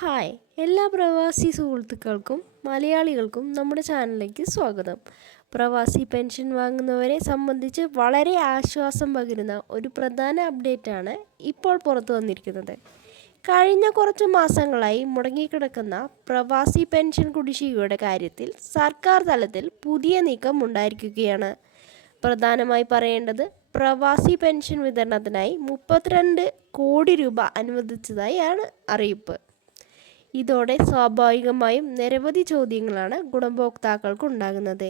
Hi എല്ലാ പ്രവാസി സുഹൃത്തുക്കൾക്കും മലയാളികൾക്കും നമ്മുടെ ചാനലിലേക്ക് സ്വാഗതം. പ്രവാസി പെൻഷൻ വാങ്ങുന്നവരെ സംബന്ധിച്ച് വളരെ ആശ്വാസം പകരുന്ന ഒരു പ്രധാന അപ്ഡേറ്റാണ് ഇപ്പോൾ പുറത്തു വന്നിരിക്കുന്നത്. കഴിഞ്ഞ കുറച്ച് മാസങ്ങളായി മുടങ്ങിക്കിടക്കുന്ന പ്രവാസി പെൻഷൻ കുടിശ്ശികയുടെ കാര്യത്തിൽ സർക്കാർ തലത്തിൽ പുതിയ നീക്കം ഉണ്ടായിരിക്കുകയാണ്. പ്രധാനമായി പറയേണ്ടത് പ്രവാസി പെൻഷൻ വിതരണത്തിനായി 32 കോടി രൂപ അനുവദിച്ചതായാണ് അറിയിപ്പ്. ഇതോടെ സ്വാഭാവികമായും നിരവധി ചോദ്യങ്ങളാണ് ഗുണഭോക്താക്കൾക്ക് ഉണ്ടാകുന്നത്.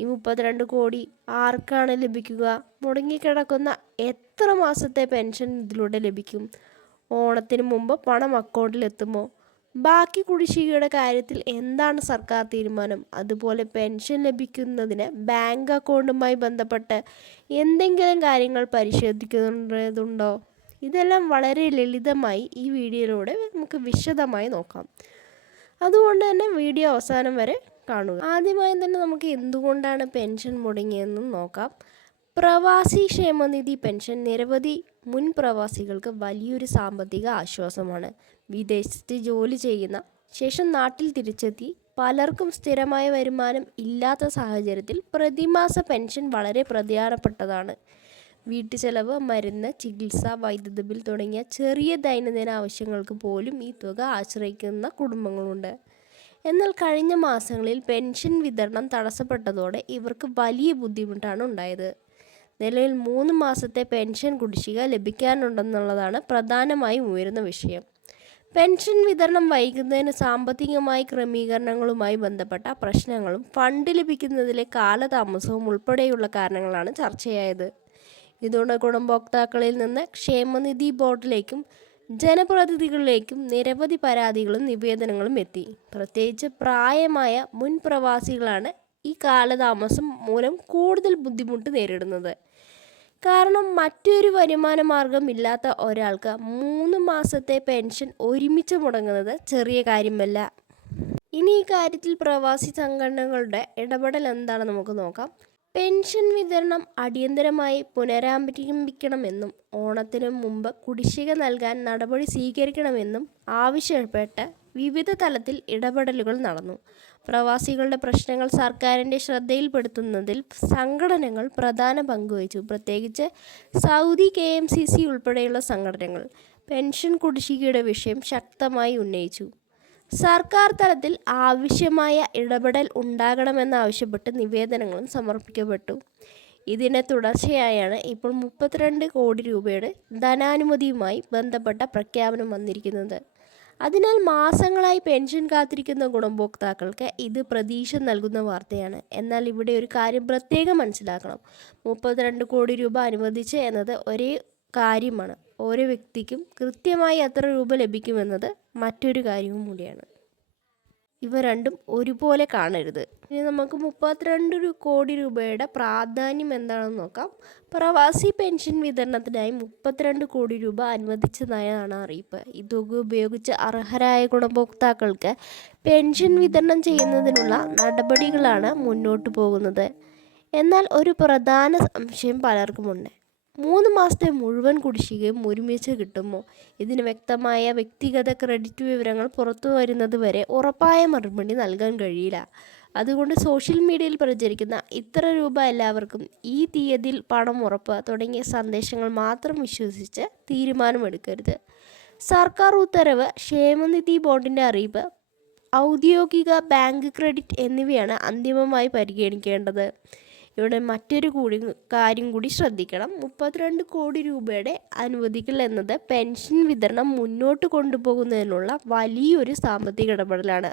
ഈ 32 കോടി ആർക്കാണ് ലഭിക്കുക? മുടങ്ങിക്കിടക്കുന്ന എത്ര മാസത്തെ പെൻഷൻ ഇതിലൂടെ ലഭിക്കും? ഓണത്തിന് മുമ്പ് പണം അക്കൗണ്ടിലെത്തുമോ? ബാക്കി കുടിശ്ശികയുടെ കാര്യത്തിൽ എന്താണ് സർക്കാർ തീരുമാനം? അതുപോലെ പെൻഷൻ ലഭിക്കുന്നതിന് ബാങ്ക് അക്കൗണ്ടുമായി ബന്ധപ്പെട്ട് എന്തെങ്കിലും കാര്യങ്ങൾ പരിശോധിക്കേണ്ടതുണ്ടോ? ഇതെല്ലാം വളരെ ലളിതമായി ഈ വീഡിയോയിലൂടെ നമുക്ക് വിശദമായി നോക്കാം. അതുകൊണ്ട് തന്നെ വീഡിയോ അവസാനം വരെ കാണുക. ആദ്യമായി തന്നെ നമുക്ക് എന്തുകൊണ്ടാണ് പെൻഷൻ മുടങ്ങിയതെന്നും നോക്കാം. പ്രവാസി ക്ഷേമനിധി പെൻഷൻ നിരവധി മുൻ പ്രവാസികൾക്ക് വലിയൊരു സാമ്പത്തിക ആശ്വാസമാണ്. വിദേശത്ത് ജോലി ചെയ്യുന്ന ശേഷം നാട്ടിൽ തിരിച്ചെത്തി പലർക്കും സ്ഥിരമായ വരുമാനം ഇല്ലാത്ത സാഹചര്യത്തിൽ പ്രതിമാസ പെൻഷൻ വളരെ പ്രധാനപ്പെട്ടതാണ്. വീട്ടുചെലവ്, മരുന്ന്, ചികിത്സ, വൈദ്യുതി ബിൽ തുടങ്ങിയ ചെറിയ ദൈനംദിന ആവശ്യങ്ങൾക്ക് പോലും ഈ തുക ആശ്രയിക്കുന്ന കുടുംബങ്ങളുണ്ട്. എന്നാൽ കഴിഞ്ഞ മാസങ്ങളിൽ പെൻഷൻ വിതരണം തടസ്സപ്പെട്ടതോടെ ഇവർക്ക് വലിയ ബുദ്ധിമുട്ടാണ് ഉണ്ടായത്. നിലവിൽ 3 മാസത്തെ പെൻഷൻ കുടിശ്ശിക ലഭിക്കാനുണ്ടെന്നുള്ളതാണ് പ്രധാനമായും ഉയരുന്ന വിഷയം. പെൻഷൻ വിതരണം വൈകുന്നതിന് സാമ്പത്തികമായ ക്രമീകരണങ്ങളുമായി ബന്ധപ്പെട്ട പ്രശ്നങ്ങളും ഫണ്ട് ലഭിക്കുന്നതിലെ കാലതാമസവും ഉൾപ്പെടെയുള്ള കാരണങ്ങളാണ് ചർച്ചയായത്. ഇതോടെ ഗുണഭോക്താക്കളിൽ നിന്ന് ക്ഷേമനിധി ബോർഡിലേക്കും ജനപ്രതിനിധികളിലേക്കും നിരവധി പരാതികളും നിവേദനങ്ങളും എത്തി. പ്രത്യേകിച്ച് പ്രായമായ മുൻ പ്രവാസികളാണ് ഈ കാലതാമസം മൂലം കൂടുതൽ ബുദ്ധിമുട്ട് നേരിടുന്നത്. കാരണം മറ്റൊരു വരുമാന മാർഗം ഇല്ലാത്ത ഒരാൾക്ക് 3 മാസത്തെ പെൻഷൻ ഒരുമിച്ച് മുടങ്ങുന്നത് ചെറിയ കാര്യമല്ല. ഇനി ഈ കാര്യത്തിൽ പ്രവാസി സംഘടനകളുടെ ഇടപെടൽ എന്താണെന്ന് നമുക്ക് നോക്കാം. പെൻഷൻ വിതരണം അടിയന്തരമായി പുനരാരംഭിക്കണമെന്നും ഓണത്തിന് മുമ്പ് കുടിശ്ശിക നൽകാൻ നടപടി സ്വീകരിക്കണമെന്നും ആവശ്യപ്പെട്ട് വിവിധ തലത്തിൽ ഇടപെടലുകൾ നടന്നു. പ്രവാസികളുടെ പ്രശ്നങ്ങൾ സർക്കാരിൻ്റെ ശ്രദ്ധയിൽപ്പെടുത്തുന്നതിൽ സംഘടനകൾ പ്രധാന പങ്കുവഹിച്ചു. പ്രത്യേകിച്ച് സൗദി KMCC ഉൾപ്പെടെയുള്ള സംഘടനകൾ പെൻഷൻ കുടിശ്ശികയുടെ വിഷയം ശക്തമായി ഉന്നയിച്ചു. സർക്കാർ തലത്തിൽ ആവശ്യമായ ഇടപെടൽ ഉണ്ടാകണമെന്നാവശ്യപ്പെട്ട് നിവേദനങ്ങളും സമർപ്പിക്കപ്പെട്ടു. ഇതിൻ്റെ തുടർച്ചയായാണ് ഇപ്പോൾ 32 കോടി രൂപയുടെ ധനാനുമതിയുമായി ബന്ധപ്പെട്ട പ്രഖ്യാപനം വന്നിരിക്കുന്നത്. അതിനാൽ മാസങ്ങളായി പെൻഷൻ കാത്തിരിക്കുന്ന ഗുണഭോക്താക്കൾക്ക് ഇത് പ്രതീക്ഷ നൽകുന്ന വാർത്തയാണ്. എന്നാൽ ഇവിടെ ഒരു കാര്യം പ്രത്യേകം മനസ്സിലാക്കണം. 32 കോടി രൂപ അനുവദിച്ച് എന്നത് ഒരേ കാര്യമാണ്. ഓരോ വ്യക്തിക്കും കൃത്യമായി എത്ര രൂപ ലഭിക്കുമെന്നത് മറ്റൊരു കാര്യവും കൂടിയാണ്. ഇവ രണ്ടും ഒരുപോലെ കാണരുത്. ഇനി നമുക്ക് 32 കോടി രൂപയുടെ പ്രാധാന്യം എന്താണെന്ന് നോക്കാം. പ്രവാസി പെൻഷൻ വിതരണത്തിനായി 32 കോടി രൂപ അനുവദിച്ചതായാണ് അറിയിപ്പ്. ഈ തുക ഉപയോഗിച്ച് അർഹരായ ഗുണഭോക്താക്കൾക്ക് പെൻഷൻ വിതരണം ചെയ്യുന്നതിനുള്ള നടപടികളാണ് മുന്നോട്ട് പോകുന്നത്. എന്നാൽ ഒരു പ്രധാന സംശയം പലർക്കുമുണ്ട്. 3 മാസത്തെ മുഴുവൻ കുടിശ്ശികയും ഒരുമിച്ച് കിട്ടുമോ? ഇതിന് വ്യക്തമായ വ്യക്തിഗത ക്രെഡിറ്റ് വിവരങ്ങൾ പുറത്തു വരുന്നത് വരെ ഉറപ്പായ മറുപടി നൽകാൻ കഴിയില്ല. അതുകൊണ്ട് സോഷ്യൽ മീഡിയയിൽ പ്രചരിക്കുന്ന ഇത്ര രൂപ എല്ലാവർക്കും, ഈ തീയതിയിൽ പണം ഉറപ്പ് തുടങ്ങിയ സന്ദേശങ്ങൾ മാത്രം വിശ്വസിച്ച് തീരുമാനമെടുക്കരുത്. സർക്കാർ ഉത്തരവ്, ക്ഷേമനിധി ബോർഡിൻ്റെ അറിയിപ്പ്, ഔദ്യോഗിക ബാങ്ക് ക്രെഡിറ്റ് എന്നിവയാണ് അന്തിമമായി പരിഗണിക്കേണ്ടത്. ഇവിടെ മറ്റൊരു കാര്യം കൂടി ശ്രദ്ധിക്കണം. 32 കോടി രൂപയുടെ അനുവദിക്കൽ എന്നത് പെൻഷൻ വിതരണം മുന്നോട്ട് കൊണ്ടുപോകുന്നതിനുള്ള വലിയൊരു സാമ്പത്തിക ഇടപെടലാണ്.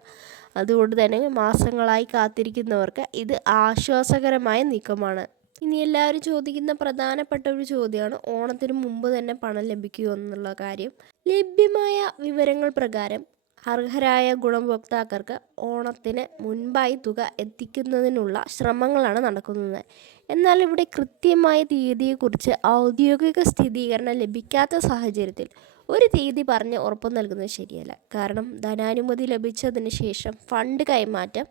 അതുകൊണ്ട് തന്നെ മാസങ്ങളായി കാത്തിരിക്കുന്നവർക്ക് ഇത് ആശ്വാസകരമായ നീക്കമാണ്. ഇനി എല്ലാവരും ചോദിക്കുന്ന പ്രധാനപ്പെട്ട ഒരു ചോദ്യമാണ് ഓണത്തിന് മുമ്പ് തന്നെ പണം ലഭിക്കുമോ എന്നുള്ള കാര്യം. ലഭ്യമായ വിവരങ്ങൾ പ്രകാരം അർഹരായ ഗുണഭോക്താക്കൾക്ക് ഓണത്തിന് മുൻപായി തുക എത്തിക്കുന്നതിനുള്ള ശ്രമങ്ങളാണ് നടക്കുന്നത്. എന്നാൽ ഇവിടെ കൃത്യമായ തീയതിയെക്കുറിച്ച് ഔദ്യോഗിക സ്ഥിരീകരണം ലഭിക്കാത്ത സാഹചര്യത്തിൽ ഒരു തീയതി പറഞ്ഞ് ഉറപ്പ് നൽകുന്നത് ശരിയല്ല. കാരണം ധനാനുമതി ലഭിച്ചതിന് ശേഷം ഫണ്ട് കൈമാറ്റം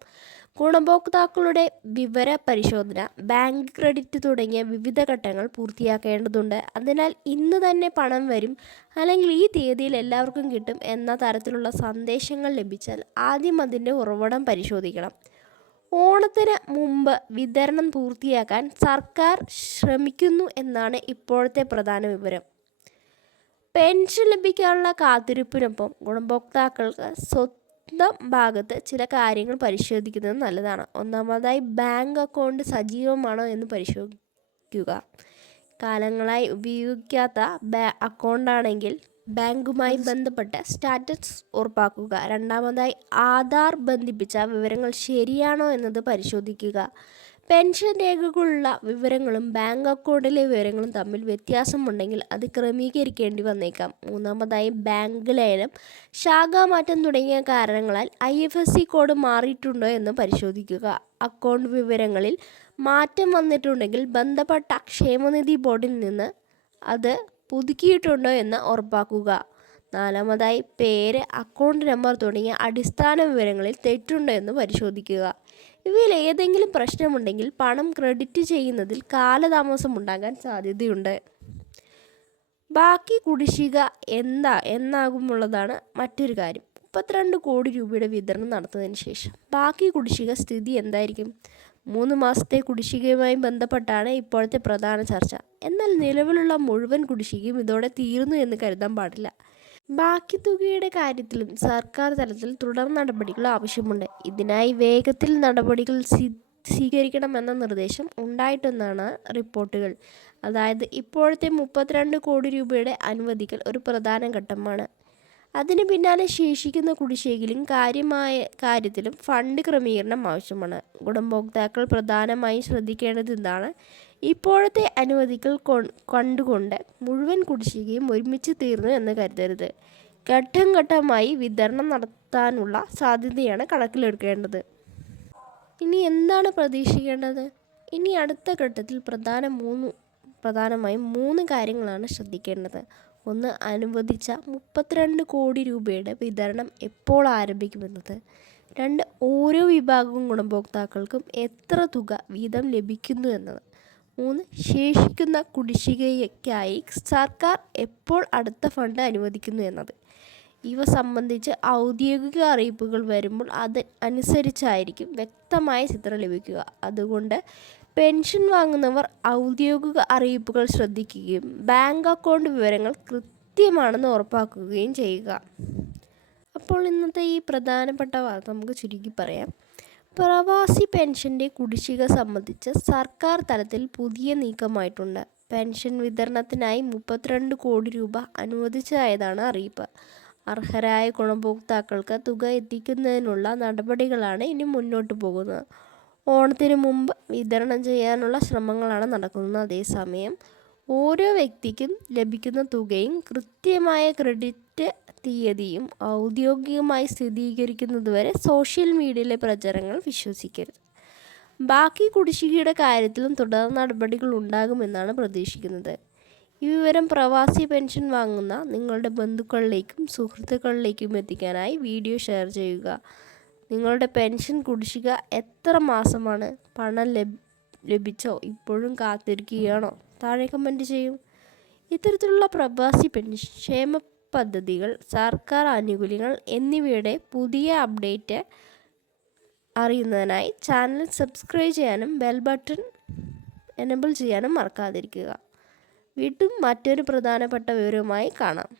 ഗുണഭോക്താക്കളുടെ വിവര പരിശോധന, ബാങ്ക് ക്രെഡിറ്റ് തുടങ്ങിയ വിവിധ ഘട്ടങ്ങൾ പൂർത്തിയാക്കേണ്ടതുണ്ട്. അതിനാൽ ഇന്ന് തന്നെ പണം വരും, അല്ലെങ്കിൽ ഈ തീയതിയിൽ എല്ലാവർക്കും കിട്ടും എന്ന തരത്തിലുള്ള സന്ദേശങ്ങൾ ലഭിച്ചാൽ ആദ്യം അതിൻ്റെ ഉറവിടം പരിശോധിക്കണം. ഓണത്തിന് മുമ്പ് വിതരണം പൂർത്തിയാക്കാൻ സർക്കാർ ശ്രമിക്കുന്നു എന്നാണ് ഇപ്പോഴത്തെ പ്രധാന വിവരം. പെൻഷൻ ലഭിക്കാനുള്ള കാത്തിരിപ്പിനൊപ്പം ഗുണഭോക്താക്കൾക്ക് സ്വന്തം ഭാഗത്ത് ചില കാര്യങ്ങൾ പരിശോധിക്കുന്നത് നല്ലതാണ്. ഒന്നാമതായി, ബാങ്ക് അക്കൗണ്ട് സജീവമാണോ എന്ന് പരിശോധിക്കുക. കാലങ്ങളായി ഉപയോഗിക്കാത്ത അക്കൗണ്ടാണെങ്കിൽ ബാങ്കുമായി ബന്ധപ്പെട്ട സ്റ്റാറ്റസ് ഉറപ്പാക്കുക. രണ്ടാമതായി, ആധാർ ബന്ധിപ്പിച്ച വിവരങ്ങൾ ശരിയാണോ എന്നത് പരിശോധിക്കുക. പെൻഷൻ രേഖകളുള്ള വിവരങ്ങളും ബാങ്ക് അക്കൗണ്ടിലെ വിവരങ്ങളും തമ്മിൽ വ്യത്യാസമുണ്ടെങ്കിൽ അത് ക്രമീകരിക്കേണ്ടി വന്നേക്കാം. മൂന്നാമതായി, ബാങ്ക് ലയനം, ശാഖാമാറ്റം തുടങ്ങിയ കാരണങ്ങളാൽ IFSC കോഡ് മാറിയിട്ടുണ്ടോ എന്ന് പരിശോധിക്കുക. അക്കൗണ്ട് വിവരങ്ങളിൽ മാറ്റം വന്നിട്ടുണ്ടെങ്കിൽ ബന്ധപ്പെട്ട ക്ഷേമനിധി ബോർഡിൽ നിന്ന് അത് പുതുക്കിയിട്ടുണ്ടോ എന്ന് ഉറപ്പാക്കുക. നാലാമതായി, പേര്, അക്കൗണ്ട് നമ്പർ തുടങ്ങിയ അടിസ്ഥാന വിവരങ്ങളിൽ തെറ്റുണ്ടോ എന്ന് പരിശോധിക്കുക. ഇവയിൽ ഏതെങ്കിലും പ്രശ്നമുണ്ടെങ്കിൽ പണം ക്രെഡിറ്റ് ചെയ്യുന്നതിൽ കാലതാമസമുണ്ടാകാൻ സാധ്യതയുണ്ട്. ബാക്കി കുടിശ്ശിക എന്നാകുമുള്ളതാണ് മറ്റൊരു കാര്യം. 32 കോടി രൂപയുടെ വിതരണം നടത്തുന്നതിന് ശേഷം ബാക്കി കുടിശ്ശിക സ്ഥിതി എന്തായിരിക്കും? 3 മാസത്തെ കുടിശ്ശികയുമായി ബന്ധപ്പെട്ടാണ് ഇപ്പോഴത്തെ പ്രധാന ചർച്ച. എന്നാൽ നിലവിലുള്ള മുഴുവൻ കുടിശ്ശികയും ഇതോടെ തീർന്നു എന്ന് കരുതാൻ പാടില്ല. ബാക്കി തുകയുടെ കാര്യത്തിലും സർക്കാർ തലത്തിൽ തുടർ നടപടികൾ ആവശ്യമുണ്ട്. ഇതിനായി വേഗത്തിൽ നടപടികൾ സ്വീകരിക്കണമെന്ന നിർദ്ദേശം ഉണ്ടായിട്ടെന്നാണ് റിപ്പോർട്ടുകൾ. അതായത് ഇപ്പോഴത്തെ 32 കോടി രൂപയുടെ അനുവദിക്കൽ ഒരു പ്രധാന ഘട്ടമാണ്. അതിന് പിന്നാലെ ശേഷിക്കുന്ന കുടിശ്ശികയിലും കാര്യത്തിലും ഫണ്ട് ക്രമീകരണം ആവശ്യമാണ്. ഗുണഭോക്താക്കൾ പ്രധാനമായും ശ്രദ്ധിക്കേണ്ടത് എന്താണ്? ഇപ്പോഴത്തെ അനുവദിക്കൽ കണ്ടുകൊണ്ട് മുഴുവൻ കുടിശ്ശികയും ഒരുമിച്ച് തീർന്നു എന്ന് കരുതരുത്. ഘട്ടം ഘട്ടമായി വിതരണം നടത്താനുള്ള സാധ്യതയാണ് കണക്കിലെടുക്കേണ്ടത്. ഇനി എന്താണ് പ്രതീക്ഷിക്കേണ്ടത്? ഇനി അടുത്ത ഘട്ടത്തിൽ പ്രധാനമായും 3 കാര്യങ്ങളാണ് ശ്രദ്ധിക്കേണ്ടത്. ഒന്ന്, അനുവദിച്ച 32 കോടി രൂപയുടെ വിതരണം എപ്പോൾ ആരംഭിക്കുമെന്നത്. 2, ഓരോ വിഭാഗം ഗുണഭോക്താക്കൾക്കും എത്ര തുക വീതം ലഭിക്കുന്നു എന്നത്. 3, ശേഷിക്കുന്ന കുടിശ്ശികയ്ക്കായി സർക്കാർ എപ്പോൾ അടുത്ത ഫണ്ട് അനുവദിക്കുന്നു എന്നത്. ഇവ സംബന്ധിച്ച് ഔദ്യോഗിക അറിയിപ്പുകൾ വരുമ്പോൾ അനുസരിച്ചായിരിക്കും വ്യക്തമായ ചിത്രം ലഭിക്കുക. അതുകൊണ്ട് പെൻഷൻ വാങ്ങുന്നവർ ഔദ്യോഗിക അറിയിപ്പുകൾ ശ്രദ്ധിക്കുകയും ബാങ്ക് അക്കൗണ്ട് വിവരങ്ങൾ കൃത്യമാണെന്ന് ഉറപ്പാക്കുകയും ചെയ്യുക. അപ്പോൾ ഇന്നത്തെ ഈ പ്രധാനപ്പെട്ട വാർത്ത നമുക്ക് ചുരുക്കി പറയാം. പ്രവാസി പെൻഷൻ്റെ കുടിശ്ശിക സംബന്ധിച്ച് സർക്കാർ തലത്തിൽ പുതിയ നീക്കമായിട്ടുണ്ട്. പെൻഷൻ വിതരണത്തിനായി 32 കോടി രൂപ അനുവദിച്ചതായതാണ് അറിയിപ്പ്. അർഹരായ ഗുണഭോക്താക്കൾക്ക് തുക എത്തിക്കുന്നതിനുള്ള നടപടികളാണ് ഇനി മുന്നോട്ട് പോകുന്നത്. ഓണത്തിന് മുമ്പ് വിതരണം ചെയ്യാനുള്ള ശ്രമങ്ങളാണ് നടക്കുന്നത്. അതേസമയം ഓരോ വ്യക്തിക്കും ലഭിക്കുന്ന തുകയും കൃത്യമായ ക്രെഡിറ്റ് തീയതിയും ഔദ്യോഗികമായി സ്ഥിരീകരിക്കുന്നതുവരെ സോഷ്യൽ മീഡിയയിലെ പ്രചരണങ്ങൾ വിശ്വസിക്കരുത്. ബാക്കി കുടിശ്ശികയുടെ കാര്യത്തിലും തുടർ നടപടികൾ ഉണ്ടാകുമെന്നാണ് പ്രതീക്ഷിക്കുന്നത്. ഈ വിവരം പ്രവാസി പെൻഷൻ വാങ്ങുന്ന നിങ്ങളുടെ ബന്ധുക്കളിലേക്കും സുഹൃത്തുക്കളിലേക്കും എത്തിക്കാനായി വീഡിയോ ഷെയർ ചെയ്യുക. നിങ്ങളുടെ പെൻഷൻ കുടിശ്ശിക എത്ര മാസമാണ്? പണം ലഭിച്ചോ? ഇപ്പോഴും കാത്തിരിക്കുകയാണോ? താഴെ കമൻറ്റ് ചെയ്യും. ഇത്തരത്തിലുള്ള പ്രവാസി പെൻഷൻ, ക്ഷേമ പദ്ധതികൾ, സർക്കാർ ആനുകൂല്യങ്ങൾ എന്നിവയുടെ പുതിയ അപ്ഡേറ്റ് അറിയുന്നതിനായി ചാനൽ സബ്സ്ക്രൈബ് ചെയ്യാനും ബെൽ ബട്ടൺ എനേബിൾ ചെയ്യാനും മറക്കാതിരിക്കുക. വീണ്ടും മറ്റൊരു പ്രധാനപ്പെട്ട വിവരവുമായി കാണാം.